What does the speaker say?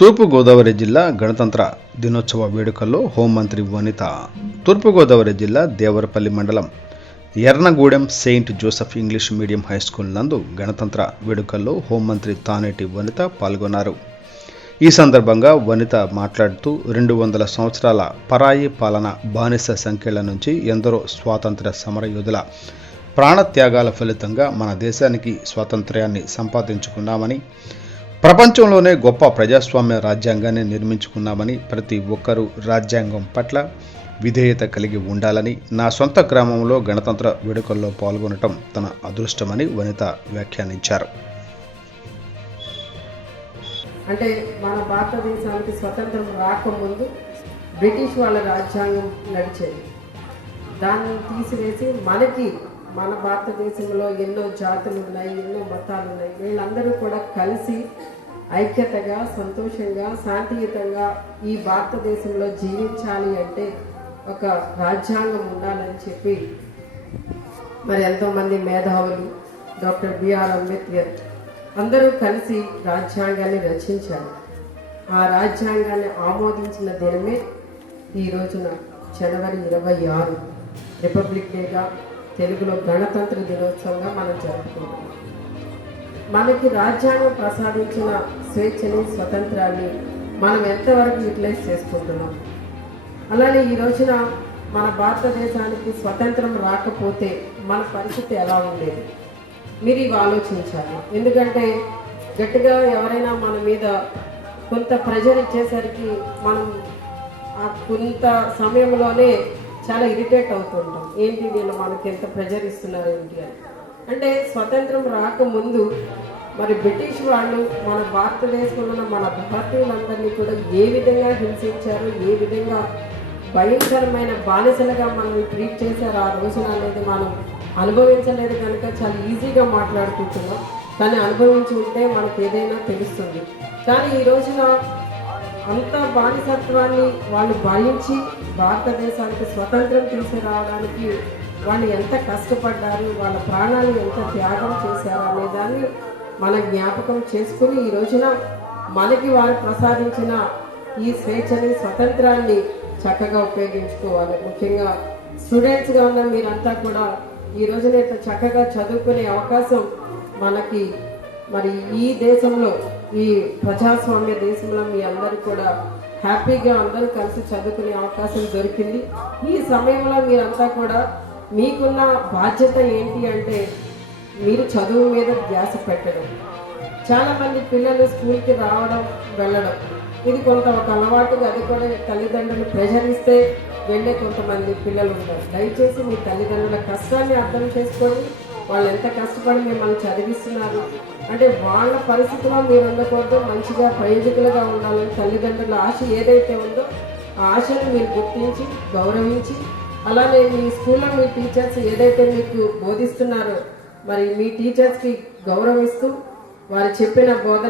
తూర్పుగోదావరి జిల్లా గణతంత్ర దినోత్సవ వేడుకల్లో హోంమంత్రి వనిత. తూర్పుగోదావరి జిల్లా దేవరపల్లి మండలం Ernagudem Saint Joseph English medium high school నందు గణతంత్ర వేడుకల్లో హోంమంత్రి తానేటి వనిత పాల్గొన్నారు. ఈ సందర్భంగా వనిత మాట్లాడుతూ 200 సంవత్సరాల పరాయి పాలన బానిస సంఖ్యల నుంచి ఎందరో స్వాతంత్ర్య సమరయోధుల ప్రాణత్యాగాల ఫలితంగా మన దేశానికి స్వాతంత్ర్యాన్ని సంపాదించుకున్నామని, ప్రపంచంలోనే గొప్ప ప్రజాస్వామ్య రాజ్యాంగాన్ని నిర్మించుకున్నామని, ప్రతి ఒక్కరూ రాజ్యాంగం పట్ల విధేయత కలిగి ఉండాలని, నా సొంత గ్రామంలో గణతంత్ర వేడుకల్లో పాల్గొనటం తన అదృష్టమని వనిత వ్యాఖ్యానించారు. అంటే మన భారతదేశానికి స్వతంత్రం రాకముందు బ్రిటిష్ వాళ్ళ రాజ్యాంగం నడిచేది. దాన్ని తీసివేసి మన భారతదేశంలో ఎన్నో జాతులు ఉన్నాయి, ఎన్నో మతాలు ఉన్నాయి. వీళ్ళందరూ కూడా కలిసి ఐక్యతగా, సంతోషంగా, శాంతియుతంగా ఈ భారతదేశంలో జీవించాలి అంటే ఒక రాజ్యాంగం ఉండాలని చెప్పి మరి ఎంతోమంది మేధావులు, డాక్టర్ బిఆర్ అంబేద్కర్ అందరూ కలిసి రాజ్యాంగాన్ని రచించారు. ఆ రాజ్యాంగాన్ని ఆమోదించిన దినమే ఈ రోజున జనవరి 26 రిపబ్లిక్ డేగా, తెలుగులో గణతంత్ర దినోత్సవంగా మనం జరుపుకుంటున్నాం. మనకి రాజ్యాంగం ప్రసాదించిన స్వేచ్ఛని, స్వతంత్రాన్ని మనం ఎంతవరకు యూటిలైజ్ చేసుకుంటున్నాం? అలానే ఈ రోజున మన భారతదేశానికి స్వతంత్రం రాకపోతే మన పరిస్థితి ఎలా ఉండేది? మీరు ఇవి ఆలోచించాలి. ఎందుకంటే గట్టిగా ఎవరైనా మన మీద కొంత ప్రెజర్ ఇచ్చేసరికి మనం ఆ కొంత సమయంలోనే చాలా ఇరిటేట్ అవుతుంటాం. ఏంటి వీళ్ళు మనకి ఎంత ప్రెజర్ ఇస్తున్నారు ఏంటి అని. అంటే స్వతంత్రం రాకముందు మరి బ్రిటిష్ వాళ్ళు మన భారతదేశంలో ఉన్న మన భారతీయులందరినీ కూడా ఏ విధంగా హింసించారు, ఏ విధంగా భయంకరమైన బానిసలుగా మనం ట్రీట్ చేశారు ఆ రోజున అనేది మనం అనుభవించలేదు కనుక చాలా ఈజీగా మాట్లాడుకుంటున్నాం. కానీ అనుభవించి ఉంటే మనకు ఏదైనా తెలుస్తుంది. కానీ ఈ రోజున అంత బానిసత్వాన్ని వాళ్ళు భరించి భారతదేశానికి స్వతంత్రం తీసుకురావడానికి వాళ్ళు ఎంత కష్టపడ్డారు, వాళ్ళ ప్రాణాలు ఎంత త్యాగం చేశారు అనే దాన్ని మన జ్ఞాపకం చేసుకుని ఈ రోజున మనకి వారు ప్రసాదించిన ఈ స్వేచ్ఛని, స్వతంత్రాన్ని చక్కగా ఉపయోగించుకోవాలి. ముఖ్యంగా స్టూడెంట్స్గా ఉన్న మీరంతా కూడా ఈ రోజున ఇంత చక్కగా చదువుకునే అవకాశం మనకి మరి ఈ దేశంలో, ఈ ప్రజాస్వామ్య దేశంలో మీ అందరూ కూడా హ్యాపీగా అందరూ కలిసి చదువుకునే అవకాశం దొరికింది. ఈ సమయంలో మీరంతా కూడా మీకున్న బాధ్యత ఏంటి అంటే మీరు చదువు మీద ధ్యాస పెట్టడం. చాలామంది పిల్లలు స్కూల్కి రావడం, వెళ్ళడం ఇది కొంత ఒక అలవాటుగా, అది కూడా తల్లిదండ్రులు ప్రెషర్ ఇస్తే వెళ్ళే కొంతమంది పిల్లలు ఉంటారు. దయచేసి మీ తల్లిదండ్రుల కష్టాన్ని అర్థం చేసుకొని వాళ్ళు ఎంత కష్టపడి మిమ్మల్ని చదివిస్తున్నారు అంటే వాళ్ళ పరిస్థితిలో మీరు ఉండకూడదు, మంచిగా ప్రయోజకులుగా ఉండాలని తల్లిదండ్రుల ఆశ ఏదైతే ఉందో ఆ ఆశను మీరు గుర్తించి గౌరవించి, అలానే మీ స్కూల్లో మీ టీచర్స్ ఏదైతే మీకు బోధిస్తున్నారో మరి మీ టీచర్స్కి గౌరవిస్తూ వారు చెప్పిన బోధన